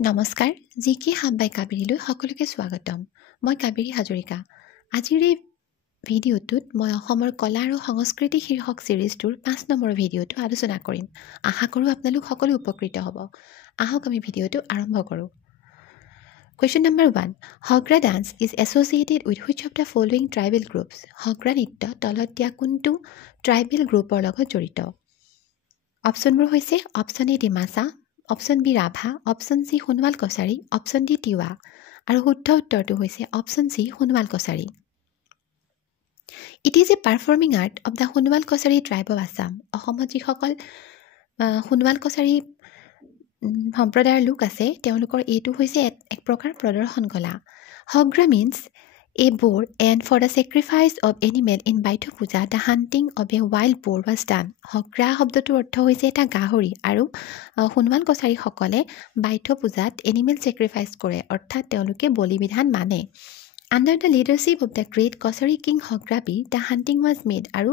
নমস্কাৰ জিকে হাব বাই কাবেৰীলৈ সকলোকে স্বাগতম মই কাবেৰী হাজৰিকা আজিৰ এই ভিডিঅ'টোত মই অসমৰ কলা আৰু সংস্কৃতি শীৰ্ষক সিৰিজটোৰ 5 নম্বৰ ভিডিঅ'টো আলোচনা কৰিম আশা কৰোঁ আপোনালোক সকলো উপকৃত হ'ব আহক আমি ভিডিঅ'টো আৰম্ভ কৰোঁ Question number 1 Hogra dance is associated with which of the following tribal groups Hogra নৃত্য তলত দিয়া কোনটো ট্ৰাইবেল গ্ৰুপৰ লগত জড়িত অপচনবোৰ হৈছে option A Dimasa option B Rabha option C Sonowal Kachari option D Tiwa আৰু শুদ্ধ উত্তৰটো হৈছে option C Sonowal Kachari it is a performing art of the Sonowal Kachari tribe of Assam অসমত যিসকল সোণোৱাল কছাৰী সম্প্ৰদায়ৰ লোক আছে তেওঁলোকৰ এইটো হৈছে এক প্ৰকাৰ প্ৰদৰ্শন কলা হগ্ৰা means a boar and for the sacrifice of animal in Baitho Puja the hunting of a wild boar was done হগ্ৰা শব্দটোৰ অৰ্থ হৈছে এটা গাহৰি আৰু সোণোৱাল কছাৰী সকলে বাইথো পূজাত এনিমেল চেক্ৰিফাইচ কৰে অৰ্থাৎ তেওঁলোকে বলিবিধান মানে Under the leadership of the great Kosari king Hograbi, the hunting was made আৰু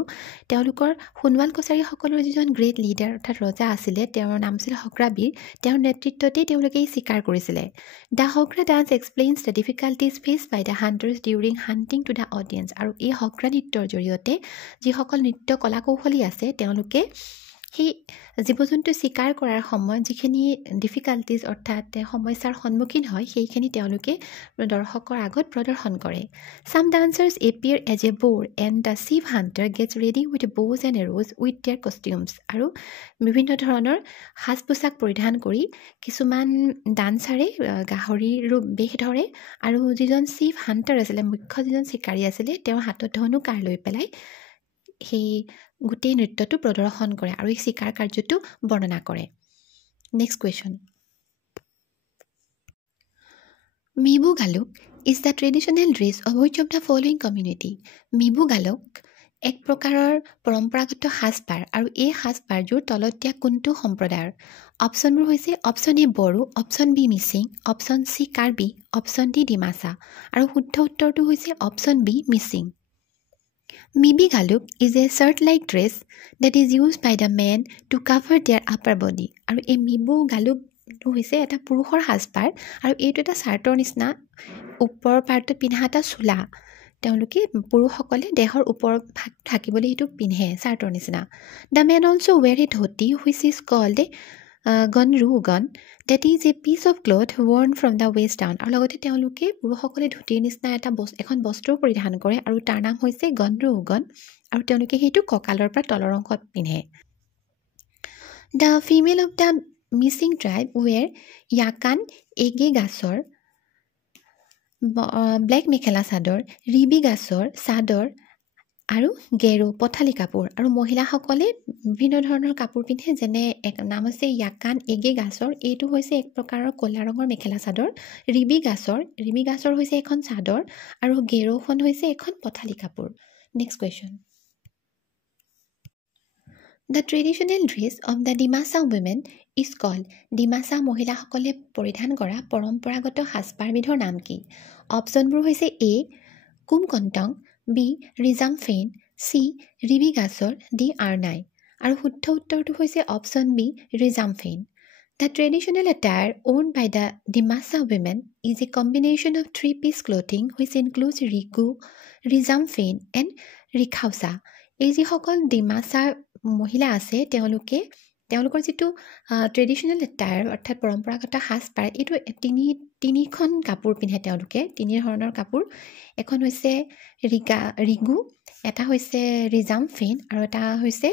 তেওঁলোকৰ সোণোৱাল কছাৰী সকলৰ যিজন গ্ৰেট লিডাৰ অৰ্থাৎ ৰজা আছিলে তেওঁৰ নাম আছিল হগ্ৰাবীৰ তেওঁৰ নেতৃত্বতে তেওঁলোকে স্বীকাৰ কৰিছিলে The Hogra dance explains the difficulties faced by the hunters during hunting to the audience আৰু এই হগ্ৰা নৃত্যৰ জৰিয়তে যিসকল নৃত্য কলাকৌশলী আছে তেওঁলোকে সেই জীৱ-জন্তু শিকাৰ কৰাৰ সময়ত যিখিনি ডিফিকাল্টিজ অৰ্থাৎ সমস্যাৰ সন্মুখীন হয় সেইখিনি তেওঁলোকে দৰ্শকৰ আগত প্ৰদৰ্শন কৰে Some dancers appear as a boar and the sheep hunter gets ready with bows and arrows with their costumes আৰু বিভিন্ন ধৰণৰ সাজ-পোছাক পৰিধান কৰি কিছুমান ডান্সাৰে গাহৰিৰ ৰূপ বেশ ধৰে আৰু যিজন sheep hunter আছিলে মুখ্য যিজন শিকাৰী আছিলে তেওঁৰ হাতত ধনুকাৰ লৈ পেলাই সেই গোটেই নৃত্যটো প্ৰদৰ্শন কৰে আৰু এই শিকাৰ কাৰ্যটো বৰ্ণনা কৰে next question Mibu Galuk is the traditional dress of which of the following community মিবু গালুক এক প্ৰকাৰৰ পৰম্পৰাগত সাজপাৰ আৰু এই সাজপাৰযোৰ তলত দিয়া কোনটো সম্প্ৰদায়ৰ অপচনবোৰ হৈছে option A Bodo option B Mising option C Karbi option D Dimasa আৰু শুদ্ধ উত্তৰটো হৈছে option B Mising Mibi Galuk is a shirt-like dress that is used by the men to cover their upper body. আৰু এই মিবু গালুক হৈছে এটা পুৰুষৰ সাজপাৰ আৰু এইটো এটা চাৰ্টৰ নিচিনা ওপৰৰ পাৰ্টত পিন্ধা এটা চোলা তেওঁলোকে পুৰুষসকলে দেহৰ ওপৰ ভাগ ঢাকিবলৈ এইটো পিন্ধে চাৰ্টৰ নিচিনা The men also wear a dhoti which is called গনৰুগন that is a piece of cloth worn from the waist down আৰু লগতে তেওঁলোকে পুৰুষসকলে ধুতিৰ নিচিনা এখন বস্ত্ৰ পৰিধান কৰে আৰু তাৰ নাম হৈছে গনৰুগন আৰু তেওঁলোকে সেইটো কঁকালৰ পৰা তলৰ অংশত পিন্ধে The female of the missing tribe wear yakan ege গাছৰ ব্লেক মেখেলা চাদৰ ৰিবি গাছৰ চাদৰ আৰু গেৰু পথালি কাপোৰ আৰু মহিলাসকলে বিভিন্ন ধৰণৰ কাপোৰ পিন্ধে যেনে এক নাম আছে ইয়াকান এগে গাছৰ এইটো হৈছে এক প্ৰকাৰৰ ক'লা ৰঙৰ মেখেলা চাদৰ ৰিবি গাছৰ হৈছে এখন চাদৰ আৰু গেৰুখন হৈছে এখন পথালি কাপোৰ next question The traditional dress of the Dimasa women is called ডিমাছা মহিলাসকলে পৰিধান কৰা পৰম্পৰাগত সাজপাৰবিধৰ নাম কি অপচনবোৰ হৈছে এ কুমকণ্টং বি ৰিজাম ফেইন চি ৰিবি গাছৰ ডি আৰ্নাই আৰু শুদ্ধ উত্তৰটো হৈছে অপচন বি ৰিজাম ফেইন The traditional attire owned by the Dimasa women is a combination of three-piece clothing which includes rigu, rizam fein and rikhausa. এই যিসকল ডিমাছা মহিলা আছে তেওঁলোকৰ যিটো ট্ৰেডিশ্যনেল এটায়াৰ অৰ্থাৎ পৰম্পৰাগত সাজপাৰ এইটো তিনিখন কাপোৰ পিন্ধে তেওঁলোকে তিনি ধৰণৰ কাপোৰ এখন হৈছে ৰিগু এটা হৈছে ৰিজাম ফেইন আৰু এটা হৈছে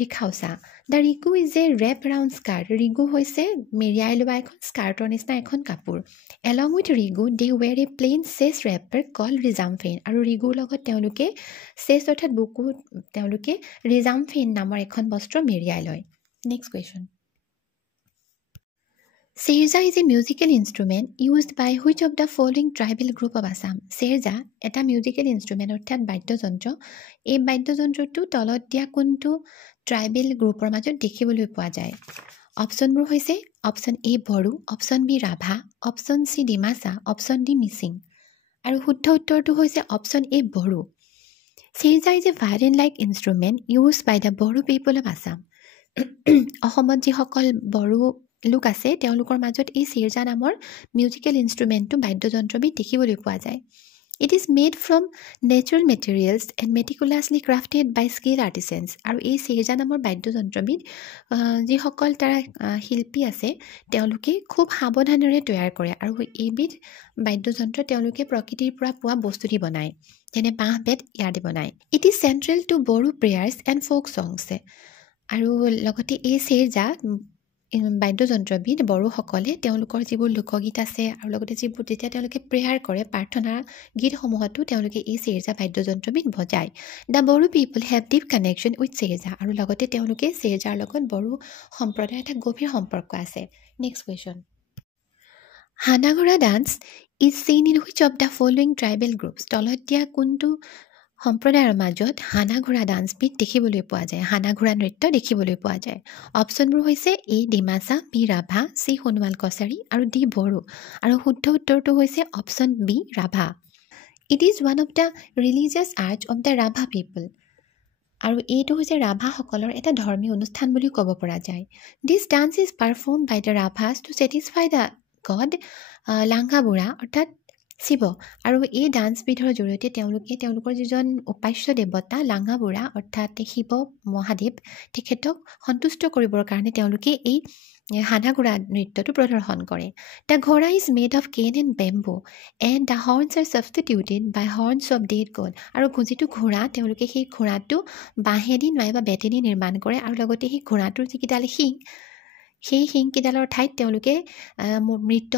ৰিখাউচা the rigu is a wrap round skirt ৰিগু হৈছে মেৰিয়াই লোৱা এখন স্কাৰ্টৰ নিচিনা এখন কাপোৰ along with rigu they wear a plain chest wrapper call rijam phain আৰু ৰিগুৰ লগত তেওঁলোকে চেছ অৰ্থাৎ বুকু তেওঁলোকে ৰিজাম ফেইন নামৰ এখন বস্ত্ৰ মেৰিয়াই লয় next question Serja is a musical instrument used by which of the following tribal group of Assam? Serja এটা মিউজিকেল ইনষ্ট্ৰুমেণ্ট অৰ্থাৎ বাদ্যযন্ত্ৰ এই বাদ্যযন্ত্ৰটো তলত দিয়া কোনটো ট্ৰাইবেল গ্ৰুপৰ মাজত দেখিবলৈ পোৱা যায় অপচনবোৰ হৈছে option A Bodo option B Rabha option C Dimasa option D Mising আৰু শুদ্ধ উত্তৰটো হৈছে option A Bodo Serja is a violin-like instrument used by the Bodo people of Assam অসমত যিসকল বড়ো লোক আছে তেওঁলোকৰ মাজত এই চিৰজা নামৰ মিউজিকেল ইনষ্ট্ৰুমেণ্টটো বাদ্যযন্ত্ৰবিধ দেখিবলৈ পোৱা যায় It is made from natural materials and meticulously crafted by skilled artisans. আৰু এই চিৰজা নামৰ বাদ্যযন্ত্ৰবিধ যিসকল তাৰ শিল্পী আছে তেওঁলোকে খুব সাৱধানেৰে তৈয়াৰ কৰে আৰু এইবিধ বাদ্যযন্ত্ৰ তেওঁলোকে প্ৰকৃতিৰ পৰা পোৱা বস্তু দি বনায় যেনে বাঁহ বেত ইয়াৰ দি বনায় It is central to Boru prayers and folk songs. আৰু লগতে এই চিৰজা বাদ্যযন্ত্ৰবিধ বড়োসকলে তেওঁলোকৰ যিবোৰ লোকগীত আছে আৰু লগতে যিবোৰ যেতিয়া তেওঁলোকে প্ৰেয়াৰ কৰে প্ৰাৰ্থনা গীতসমূহতো তেওঁলোকে এই চিৰজা বাদ্যযন্ত্ৰবিধ বজায় the Bodo people have deep connection with serja আৰু লগতে তেওঁলোকে চিৰজাৰ লগত বড়ো সম্প্ৰদায়ৰ এটা গভীৰ সম্পৰ্ক আছে নেক্সট কুৱেশ্যন হানাগৰা ডান্স ইজ চিন in which of the following tribal groups তলত দিয়া কোনটো সম্প্ৰদায়ৰ মাজত হানাঘোৰা ডান্সবিধ দেখিবলৈ পোৱা যায় হানাঘোৰা নৃত্য দেখিবলৈ পোৱা যায় অপশ্যনবোৰ হৈছে A Dimasa B Rabha C Sonowal Kachari আৰু ডি বড়ো আৰু শুদ্ধ উত্তৰটো হৈছে option B Rabha it is one of the religious art of the Rabha people আৰু এইটো হৈছে ৰাভাসকলৰ এটা ধৰ্মীয় অনুষ্ঠান বুলি ক'ব পৰা যায় this dance is perform by the Rabhas to satisfy the god Langaburha অৰ্থাৎ শিৱ আৰু এই ডান্সবিধৰ জৰিয়তে তেওঁলোকে তেওঁলোকৰ যিজন উপাস্য দেৱতা লাংগাবুঢ়া অৰ্থাৎ শিৱ মহাদেৱ তেখেতক সন্তুষ্ট কৰিবৰ কাৰণে তেওঁলোকে এই হানাঘোৰা নৃত্যটো প্ৰদৰ্শন কৰে the ghora is made of cane and bamboo and the horns are substituted by horns of dead goat আৰু যিটো ঘোঁৰা তেওঁলোকে সেই ঘোঁৰাটো বাঁহেদি নাইবা বেতেদি নিৰ্মাণ কৰে আৰু লগতে সেই ঘোঁৰাটোৰ যিকেইডাল শিং সেই শিংকেইডালৰ ঠাইত তেওঁলোকে মৃত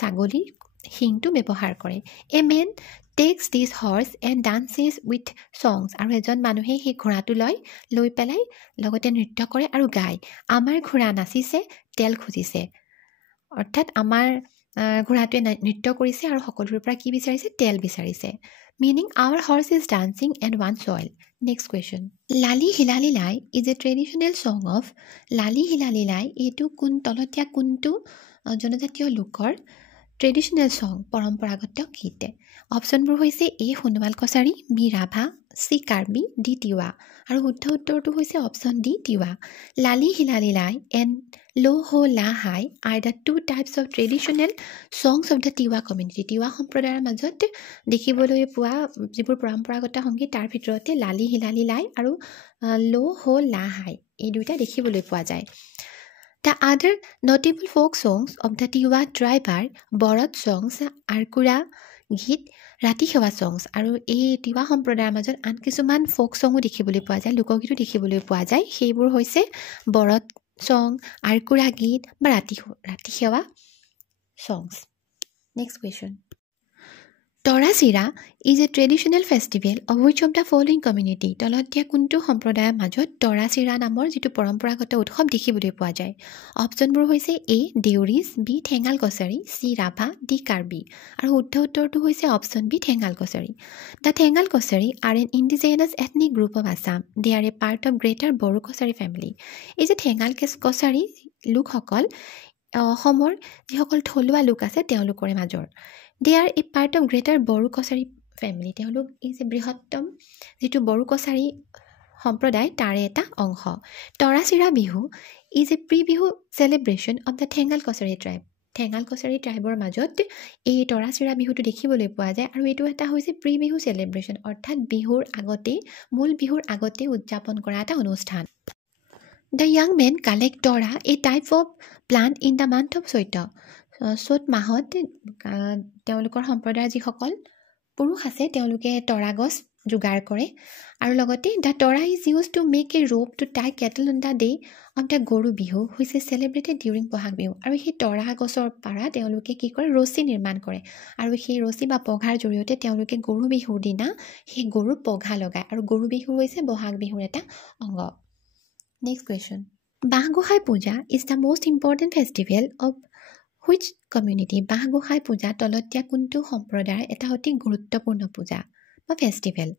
ছাগলীৰ শিংটো ব্যৱহাৰ কৰে a man takes this horse and dances with songs আৰু এজন মানুহে সেই ঘোঁৰাটো লৈ পেলাই লগতে নৃত্য কৰে আৰু গায় আমাৰ ঘোঁৰা নাচিছে তেল খুজিছে অৰ্থাৎ আমাৰ ঘোঁৰাটোৱে নৃত্য কৰিছে আৰু সকলোৰে পৰা কি বিচাৰিছে তেল বিচাৰিছে meaning our horse is dancing and one soil next question Lali Hilali Lai is a traditional song of Lali Hilali Lai এইটো তলতীয়া কোনটো জনজাতীয় লোকৰ ট্ৰেডিশ্যনেল ছং পৰম্পৰাগত গীত অপশ্যনবোৰ হৈছে A Sonowal Kachari B Rabha C Karbi D Tiwa আৰু শুদ্ধ উত্তৰটো হৈছে option D Tiwa Lali Hilali Lai and Lo Ho La Hai are the two types of traditional songs of the Tiwa community Tiwa সম্প্ৰদায়ৰ মাজত দেখিবলৈ পোৱা যিবোৰ পৰম্পৰাগত সংগীত তাৰ ভিতৰতে লালি হিলালি লাই আৰু লো হো লা হাই এই দুয়োটা দেখিবলৈ পোৱা যায় The other notable folk songs of the Tiwa tribe are Borat songs, Arkura গীত ৰাতি সেৱা songs আৰু এই তিৱা সম্প্ৰদায়ৰ মাজত আন কিছুমান ফোক সংও দেখিবলৈ পোৱা যায় লোকগীতো দেখিবলৈ পোৱা যায় সেইবোৰ হৈছে বৰত সং আৰকুৰা গীত বা ৰাতি সেৱা songs next question Torasira is a traditional festival of which of the following community তলত দিয়া কোনটো সম্প্ৰদায়ৰ মাজত তৰাচিৰা নামৰ যিটো পৰম্পৰাগত উৎসৱ দেখিবলৈ পোৱা যায় অপশ্যনবোৰ হৈছে A Deoris B Thengal Kachari C Rabha D Karbi আৰু শুদ্ধ উত্তৰটো হৈছে option B Thengal Kachari the Thengal Kachari are an indigenous ethnic group of Assam they are a part of greater Bodo Kachari family এই যে ঠেঙাল কছাৰী লোকসকল অসমৰ যিসকল থলুৱা লোক আছে তেওঁলোকৰে মাজৰ They are a part of greater Boru Kosari family. তেওঁলোক এই যে বৃহত্তম যিটো বড়ো কছাৰী সম্প্ৰদায় তাৰে এটা অংশ Tarachira Bihu is a pre Bihu celebration of the Thengal Kachari tribe Thengal Kachari ট্ৰাইবৰ মাজত এই তৰাচিৰা বিহুটো দেখিবলৈ পোৱা যায় আৰু এইটো এটা হৈছে প্ৰি বিহু চেলিব্ৰেশ্যন অৰ্থাৎ বিহুৰ আগতে মূল বিহুৰ আগতে উদযাপন কৰা এটা অনুষ্ঠান The young men collect tora, a type of plant in the month of Soita. চ'ত মাহত তেওঁলোকৰ সম্প্ৰদায়ৰ যিসকল পুৰুষ আছে তেওঁলোকে তৰা গছ যোগাৰ কৰে আৰু লগতে the tara is use to make a rope to tie cattle on the day of the Goru Bihu which is celebrated during Bohag Bihu আৰু সেই তৰা গছৰ পৰা তেওঁলোকে কি কৰে ৰছী নিৰ্মাণ কৰে আৰু সেই ৰছী বা পঘাৰ জৰিয়তে তেওঁলোকে গৰু বিহুৰ দিনা সেই গৰু পঘা লগায় আৰু গৰু বিহু হৈছে বহাগ বিহুৰ এটা অংগ next question Bansgohai Puja is the most important festival of which community Bansgohai Puja তলত দিয়া কোনটো সম্প্ৰদায়ৰ এটা অতি গুৰুত্বপূৰ্ণ পূজা বা ফেষ্টিভেল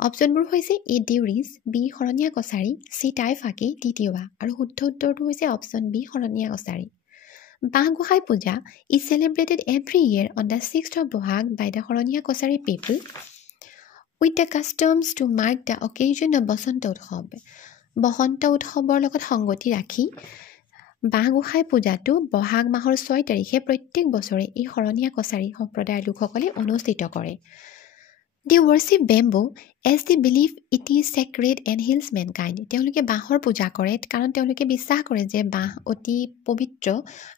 অপশ্যনবোৰ হৈছে A Deoris B Saraniya Kachari C Tai Phake D Tiwa আৰু শুদ্ধ উত্তৰটো হৈছে option B Saraniya Kachari Bansgohai Puja is celebrated every year on the 6th of Bohag by the Saraniya Kachari people with the customs to mark the occasion of Basanta Utsav Basanta উৎসৱৰ লগত সংগতি ৰাখি বাঁহগোসাঁই পূজাটো বহাগ মাহৰ 6 তাৰিখে প্ৰত্যেক বছৰে এই শৰণীয়া কছাৰী সম্প্ৰদায়ৰ লোকসকলে অনুষ্ঠিত কৰে। They worship bamboo as they believe it is sacred and heals mankind. তেওঁলোকে বাঁহৰ পূজা কৰে কাৰণ তেওঁলোকে বিশ্বাস কৰে যে বাঁহ অতি পবিত্ৰ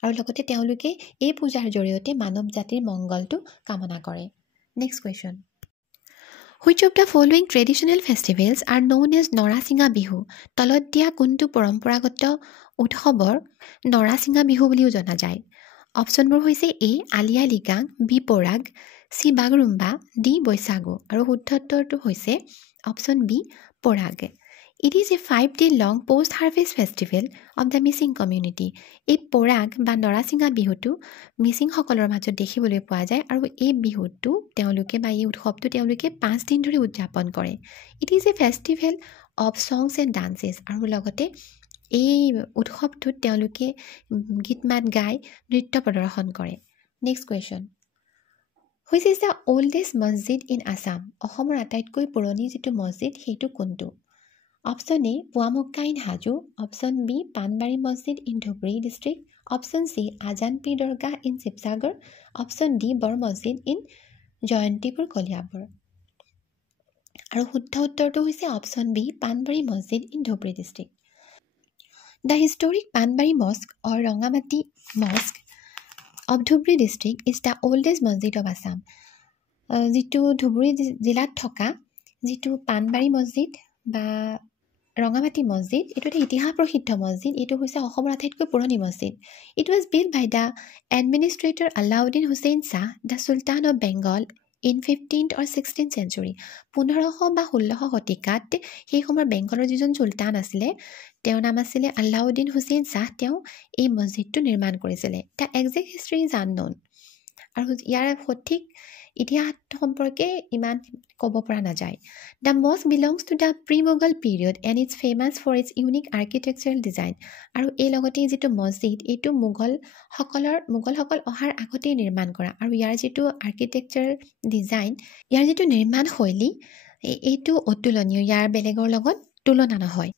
আৰু লগতে তেওঁলোকে এই পূজাৰ জৰিয়তে মানৱ জাতিৰ মংগলটো কামনা কৰে। Next question. Which of the following traditional festivals are known as নৰাচিঙা Bihu? তলত দিয়া কোনটো পৰম্পৰাগত উৎসৱৰ নৰাচিঙা বিহু বুলিও জনা যায়? অপশ্যনবোৰ হৈছে A Ali Aye Ligang, B Porag, C Bagurumba, D Baisagu আৰু শুদ্ধ উত্তৰটো হৈছে option B Porag. It is a 5-day long post-harvest festival of the Mising community. এই পৰাগ বা নৰাচিঙা বিহুটো মিচিংসকলৰ মাজত দেখিবলৈ পোৱা যায় আৰু এই বিহুটো তেওঁলোকে বা এই উৎসৱটো তেওঁলোকে 5 দিন ধৰি উদযাপন কৰে। It is a festival of songs and dances আৰু লগতে এই উৎসৱটোত তেওঁলোকে গীত মাত গাই নৃত্য প্ৰদৰ্শন কৰে। Next question. Which is the oldest মছজিদ in Assam? অসমৰ আটাইতকৈ পুৰণি যিটো মছজিদ সেইটো কোনটো? Option A Poa Mecca in Hajo, option B Panbari Masjid in Dhubri district, option C Azan Pir Dargah in Sivasagar, option D Bar Masjid in Jayantipur Kaliabor. আৰু শুদ্ধ উত্তৰটো হৈছে option B Panbari Masjid in Dhubri district. The historic Panbari mosque or Rangamati mosque of Dhubri district is the oldest masjid of Assam. যিটো ধুবুৰী জিলাত থকা যিটো পানবাৰী মছজিদ বা ৰঙামাটি মছজিদ এইটো এটা ইতিহাস প্ৰসিদ্ধ মছজিদ। এইটো হৈছে অসমৰ আটাইতকৈ পুৰণি মছজিদ। It was build by the administrator Alauddin Hussain Shah the sultan of Bengal in 15th or 16th century। 1500 বা 1600 শতিকাত সেই সময়ৰ বেংগলৰ যিজন চুলতান আছিলে তেওঁৰ নাম আছিলে আলাউদ্দিন হুছেইন শ্বাহ। তেওঁ এই মছজিদটো নিৰ্মাণ কৰিছিলে। The exact history is unknown আৰু ইয়াৰ সঠিক ইতিহাস সম্পৰ্কে ইমান ক'ব পৰা নাযায়। The mosque belongs to the pre Mughal period and it's famous for its unique architectural design. আৰু এই লগতে যিটো মছজিদ এইটো মোগলসকল অহাৰ আগতেই নিৰ্মাণ কৰা আৰু ইয়াৰ যিটো আৰ্কিটেকচাৰ ডিজাইন ইয়াৰ যিটো নিৰ্মাণ শৈলী এইটো অতুলনীয়, ইয়াৰ বেলেগৰ লগত তুলনা নহয়।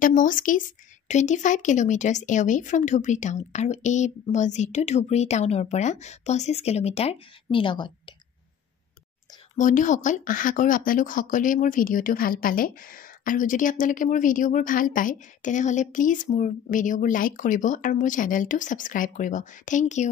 The mosque is 25 kilometers away from Dhubri town আৰু এই মছজিদটো ধুবৰী টাউনৰ পৰা 25 কিলোমিটাৰ নিলগত। বন্ধুসকল, আশা কৰোঁ আপোনালোক সকলোৱে মোৰ ভিডিঅ'টো ভাল পালে আৰু যদি আপোনালোকে মোৰ ভিডিঅ'বোৰ ভাল পায় তেনেহ'লে প্লিজ মোৰ ভিডিঅ'বোৰ লাইক কৰিব আৰু মোৰ চেনেলটো ছাবস্ক্ৰাইব কৰিব। Thank U.